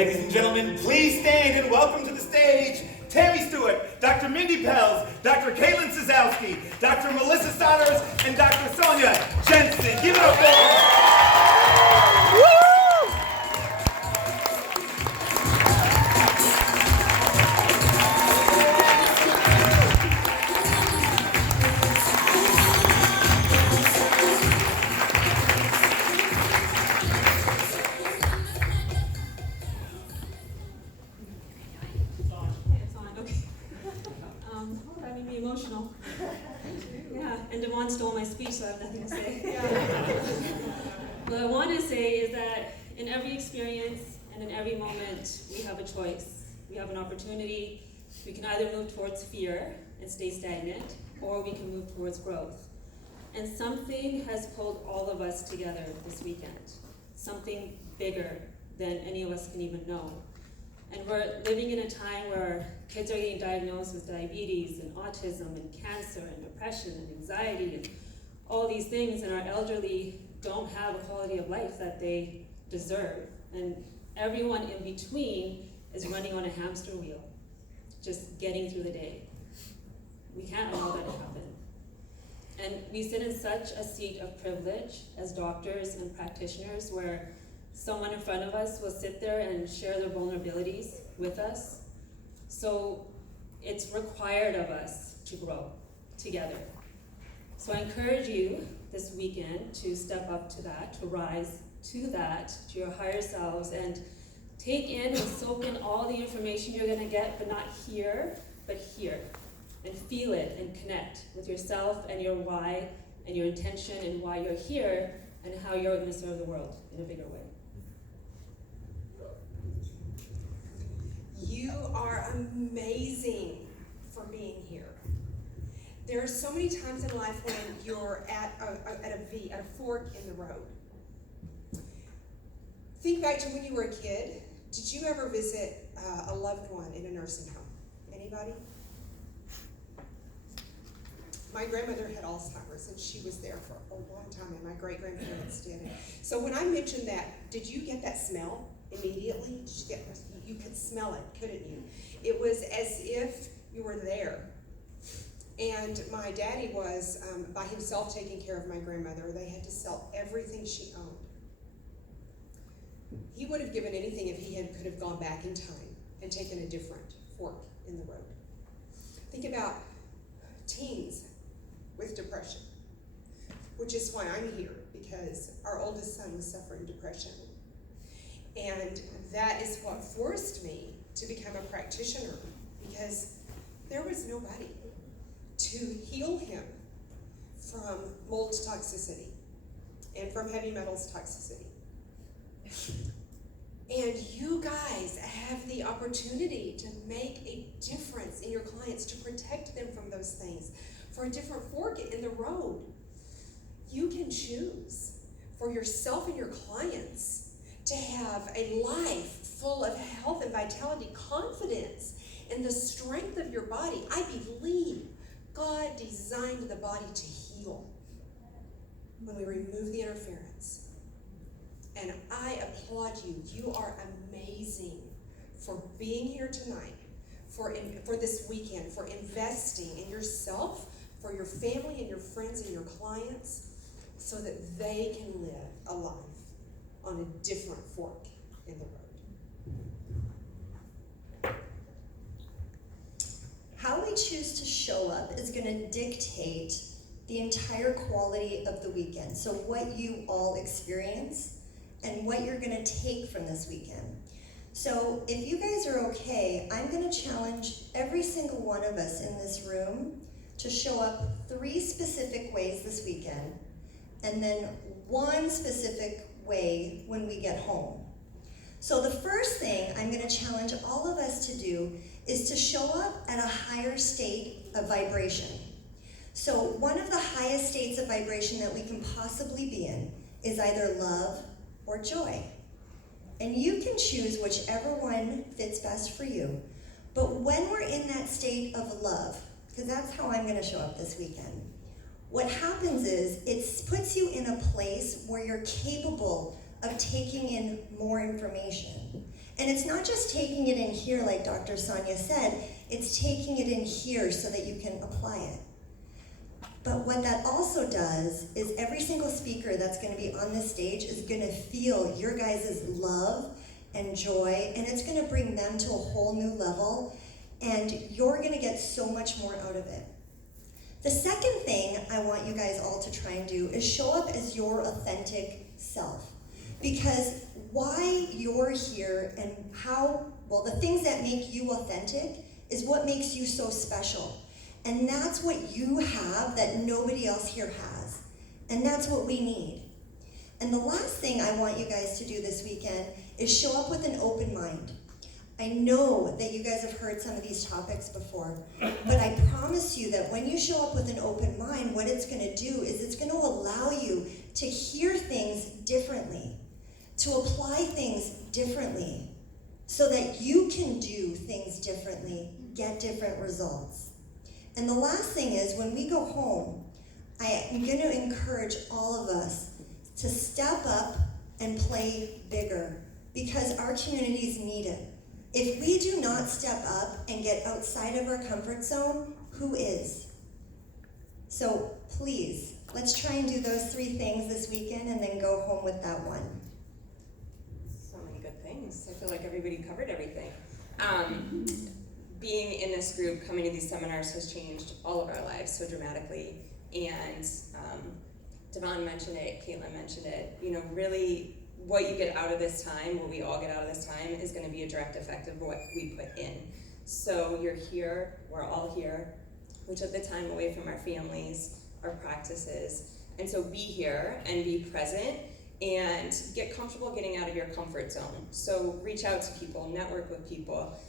Ladies and gentlemen, please stand and welcome to the stage Tammy Stewart, Dr. Mindy Pels, Dr. Caitlin Sazowski, Dr. Melissa Saunders, and Dr. Sonia Jensen. Give it up for them. Woo! Emotional. Yeah, and Devon stole my speech, so I have nothing to say. What I want to say is that in every experience and in every moment, we have a choice. We have an opportunity. We can either move towards fear and stay stagnant, or we can move towards growth. And something has pulled all of us together this weekend. Something bigger than any of us can even know. And we're living in a time where kids are getting diagnosed with diabetes and autism and cancer and depression and anxiety and all these things, and our elderly don't have a quality of life that they deserve. And everyone in between is running on a hamster wheel, just getting through the day. We can't allow that to happen. And we sit in such a seat of privilege as doctors and practitioners where someone in front of us will sit there and share their vulnerabilities with us. So it's required of us to grow together. So I encourage you this weekend to step up to that, to rise to that, to your higher selves, and take in and soak in all the information you're gonna get, but not here, but here. And feel it and connect with yourself and your why and your intention and why you're here and how you're gonna serve the world in a bigger way. You are amazing for being here. There are so many times in life when you're at a fork in the road. Think back to when you were a kid. Did you ever visit a loved one in a nursing home? Anybody? My grandmother had Alzheimer's, and she was there for a long time, and my great-grandparents did. So when I mentioned that, did you get that smell immediately? You could smell it, couldn't you? It was as if you were there. And my daddy was by himself taking care of my grandmother. They had to sell everything she owned. He would have given anything if he could have gone back in time and taken a different fork in the road. Think about teens with depression, which is why I'm here, because our oldest son was suffering depression. And that is what forced me to become a practitioner, because there was nobody to heal him from mold toxicity and from heavy metals toxicity. And you guys have the opportunity to make a difference in your clients, to protect them from those things, for a different fork in the road. You can choose for yourself and your clients to have a life full of health and vitality, confidence in the strength of your body. I believe God designed the body to heal when we remove the interference. And I applaud you. You are amazing for being here tonight, for this weekend, for investing in yourself, for your family and your friends and your clients, so that they can live a life on a different fork in the road. How we choose to show up is going to dictate the entire quality of the weekend. So what you all experience and what you're going to take from this weekend. So if you guys are okay, I'm going to challenge every single one of us in this room to show up 3 specific ways this weekend, and then 1 specific way when we get home. So the first thing I'm going to challenge all of us to do is to show up at a higher state of vibration. So one of the highest states of vibration that we can possibly be in is either love or joy. And you can choose whichever one fits best for you. But when we're in that state of love, because that's how I'm going to show up this weekend, what happens is it puts you in a place where you're capable of taking in more information. And it's not just taking it in here like Dr. Sonia said, it's taking it in here so that you can apply it. But what that also does is every single speaker that's going to be on this stage is going to feel your guys' love and joy, and it's going to bring them to a whole new level, and you're going to get so much more out of it. The second thing I want you guys all to try and do is show up as your authentic self. Because why you're here and the things that make you authentic is what makes you so special. And that's what you have that nobody else here has. And that's what we need. And the last thing I want you guys to do this weekend is show up with an open mind. I know that you guys have heard some of these topics before, but I promise you that when you show up with an open mind, what it's going to do is it's going to allow you to hear things differently, to apply things differently, so that you can do things differently, get different results. And the last thing is, when we go home, I am going to encourage all of us to step up and play bigger, because our communities need it. If we do not step up and get outside of our comfort zone, who is? So please, let's try and do those 3 things this weekend and then go home with that one. So many good things. I feel like everybody covered everything. Being in this group, coming to these seminars has changed all of our lives so dramatically. And Devon mentioned it, Caitlin mentioned it, really what you get out of this time, what we all get out of this time, is going to be a direct effect of what we put in. So you're here, we're all here. We took the time away from our families, our practices, and so be here and be present and get comfortable getting out of your comfort zone. So reach out to people, network with people.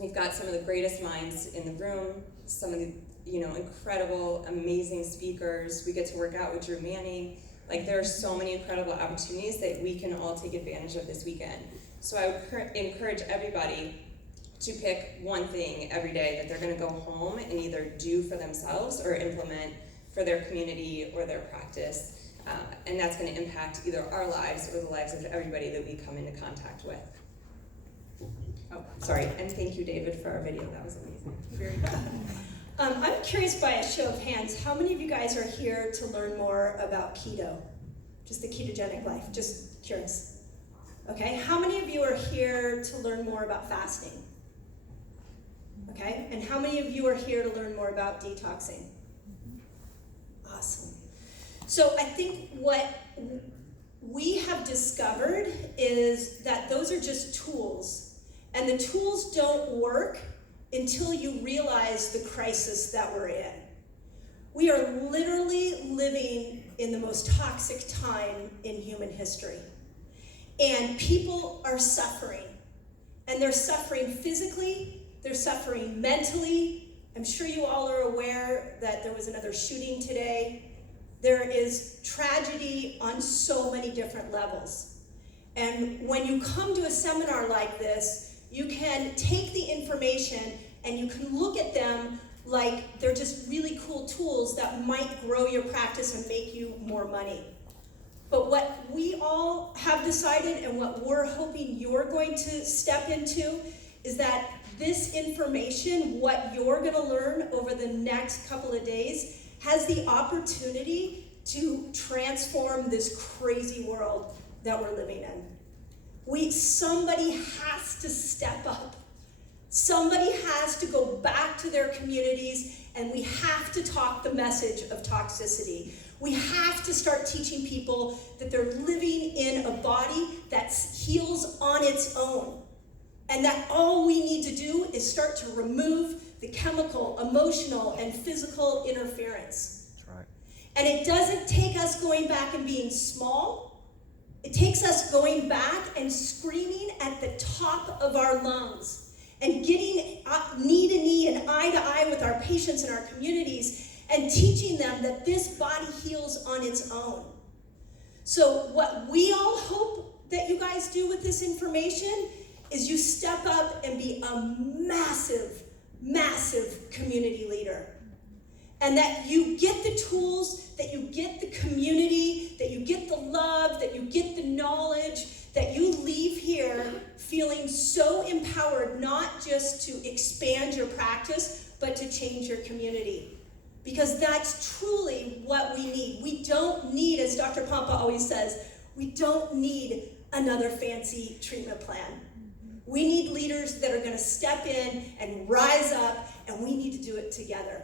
We've got some of the greatest minds in the room, some of the incredible, amazing speakers. We get to work out with Drew Manning. There are so many incredible opportunities that we can all take advantage of this weekend. So I would encourage everybody to pick one thing every day that they're going to go home and either do for themselves or implement for their community or their practice. And that's going to impact either our lives or the lives of everybody that we come into contact with. Oh, sorry. And thank you, David, for our video. That was amazing. Very good. I'm curious, by a show of hands, how many of you guys are here to learn more about keto? Just the ketogenic life, just curious. Okay, how many of you are here to learn more about fasting? Okay, and how many of you are here to learn more about detoxing? Awesome. So I think what we have discovered is that those are just tools, and the tools don't work until you realize the crisis that we're in. We are literally living in the most toxic time in human history. And people are suffering. And they're suffering physically, they're suffering mentally. I'm sure you all are aware that there was another shooting today. There is tragedy on so many different levels. And when you come to a seminar like this, you can take the information and you can look at them like they're just really cool tools that might grow your practice and make you more money. But what we all have decided and what we're hoping you're going to step into is that this information, what you're going to learn over the next couple of days, has the opportunity to transform this crazy world that we're living in. Somebody has to step up. Somebody has to go back to their communities, and we have to talk the message of toxicity. We have to start teaching people that they're living in a body that heals on its own, and that all we need to do is start to remove the chemical, emotional, and physical interference. That's right. And it doesn't take us going back and being small. It takes us going back and screaming at the top of our lungs and getting knee to knee and eye to eye with our patients and our communities and teaching them that this body heals on its own. So what we all hope that you guys do with this information is you step up and be a massive, massive community leader. And that you get the tools, that you get the community, that you get the love, that you get the knowledge, that you leave here feeling so empowered, not just to expand your practice, but to change your community. Because that's truly what we need. We don't need, as Dr. Pompa always says, we don't need another fancy treatment plan. We need leaders that are going to step in and rise up, and we need to do it together.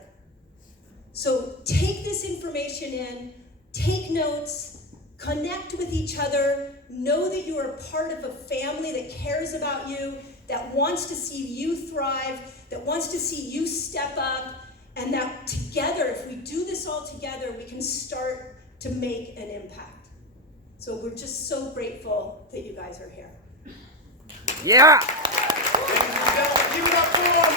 So take this information in, take notes, connect with each other, know that you are part of a family that cares about you, that wants to see you thrive, that wants to see you step up, and that together, if we do this all together, we can start to make an impact. So we're just so grateful that you guys are here. Yeah! Ladies and gentlemen, give it up for